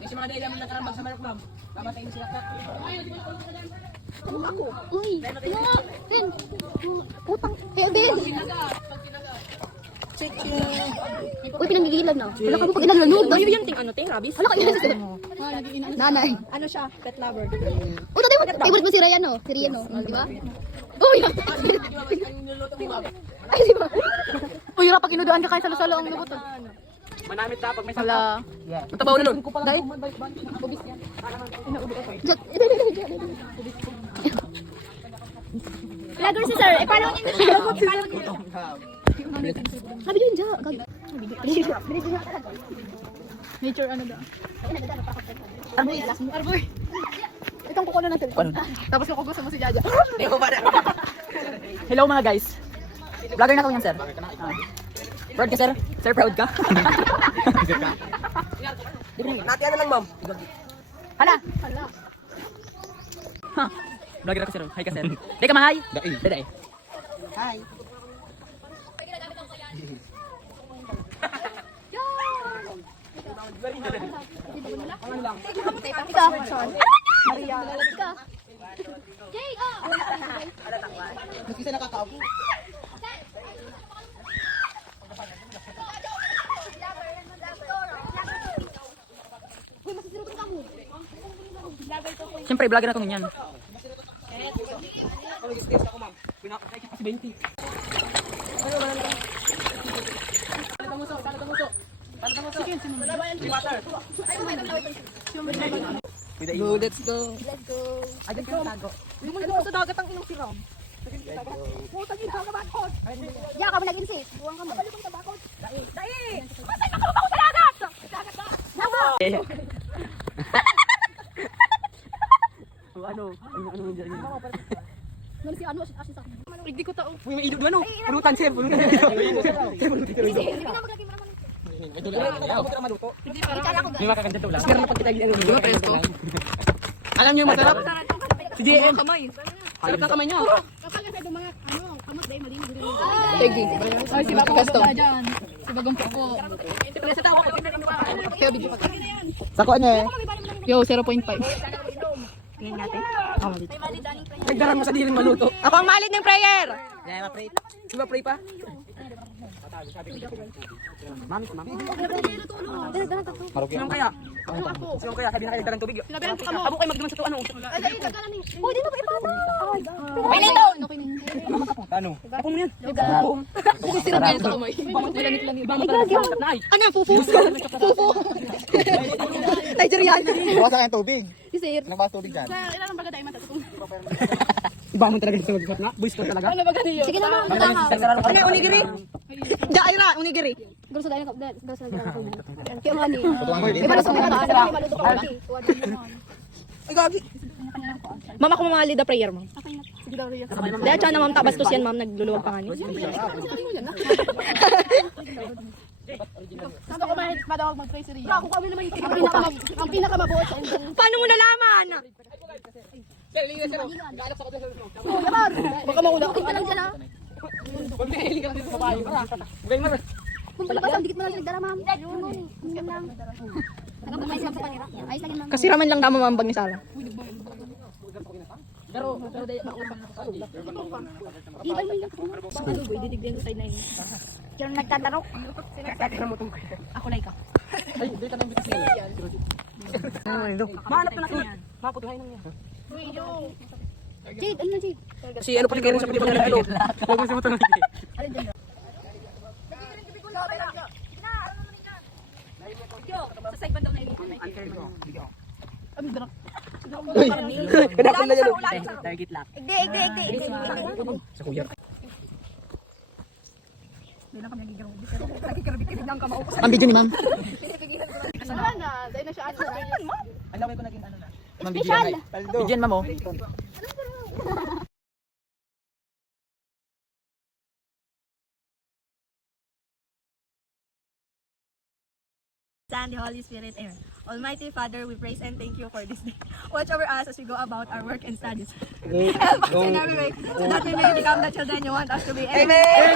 Kasi mga dahil naman nakarambag sa manok, ma'am. Kamatay na sila. Uy, nga. Ben. Putang. Hey, Ben. Uy, pinanggigilan na. Wala ka mo pag inalunod. Ano yung ting rabies? Wala ka inalunod. Nanay. Ano siya? Pet lover. Uy, tatay mo. Favorite mo si Ryan, no? Si Rian, no? Di ba? Uy, ay, di ba? Uy, yura, pag inudaan ka kahit salo-salo ang lubot. Manamit na pag may Wala. Matabaw na nun. Dahil? Vlogger si sir. Paano niyo siya? Sabi yun, Diya. Nature ano daw? Arboy. Itong kukulo ng telephone. Tapos kukugusan mo si Jaja. Hello mga guys. Vlogger na ko yan, sir. Proud ka, sir? Sir, proud ka? Nati ano lang, ma'am. Hala! Ha! Vlogger ako, sir. Hi ka, sir. Di ka mahay? Dai. Dai. Hi. Maria. Jay, oh! Kasi nakakaupo. Siyempre, vlogger na kami yan. Kasi 20. Go, let's go. Let's go. Agad ka tago. Sa dagat ang inong siram. Diya ka mo nag-insist. Buwang ka mo. Dai! Masay makulong sa dagat! Dagat ba? Ano dyan? Ano si ano? Asi sa akin. Hindi ko tao. Uy, may idog ano? Pulutan, sir. Pulutan. Hindi na maglagay mo naman. May makakanta to lang. Sir, na pag kita gilin. Alam niyo yung masarap? Si JM. Sarap na kamay niya. Kapag kasi itong mga ano, kamot dahil malinis din. Peggy. Ay, si Bagong Pupo. Si Bagong Pupo. Kaya video pa. Sako niya eh. Yo, 0.5. Nagdarang mo sa diling maluto. Ako ang malit ng prayer! Kaya ma-pray. Di ba pray pa? Mami. Sinong kaya? Sinong kaya? Sabi na kayo darang tubig. Sinabihan ko kamo. Abo kayo magdiman sa tuwa. Ano? Oh, di na ba ipata? May nito! Ano? Ako mo yan. Kasi sirap kayo sa kamay. Lanit-lanit. Ibang matalas. Ano yan? Fufu? Fufu? Nigerian. Bawasan kayong tubig. Si Sir. Nagbawas tubig dyan. Ilan ang baga tayo matatutong? Ibang mo talaga sa magkat na. Boys ko talaga. Ano baga niyo? Sige na lang. Ano yung onigiri? Jaira, onigiri. Gusto dahil ka. Gusto dahil ka. Kaya mani. Tutuan ko yun. Iba na sa mga ano. Maluto ka. Ay, gabi. Mama ko mamali the prayer, ma'am. Dahil siya na ma'am, tabastos yan, ma'am. Nagluluwag pa nga niya. Gusto ko madawag mag-pray si Ria. Ako kami naman ang pinakamabuot sa inyo. Paano mo nalaman? Baka mauna. Okay ka lang dyan ah. Huwag na hiling ka lang dito sa babae. Bugay mo. Kung palabas, dikit mo lang sa nagdara, ma'am. Yun lang. Nagpapay sila sa kanila. Ayos lang yun, ma'am. Kasi raman lang naman ma'am bag ni Sarah. Ibal mo yung Aluboy, didigyan ko side na yun. yung nagtatarok. Ako like ka. Ay, dito na yung bitis nila. Mahanap na natin. Maputuhay na niya. Jade, ano na Jade? Si ano pala kayo sa pwede pala ano? Huwag mo simutan ng higit. Sa side band daw na yun. Kadapin na yan. Target lock. Igde. Sa kuya. Ang video ni ma'am. Wala na, dahil na siya ano. Alam ko naging ano na. Ma'am, bigyan. Bigyan mo. Son, the Holy Spirit, air. Almighty Father, we praise and thank you for this day. Watch over us as we go about our work and studies. Help us in every way so that we may become the children you want us to be. Amen!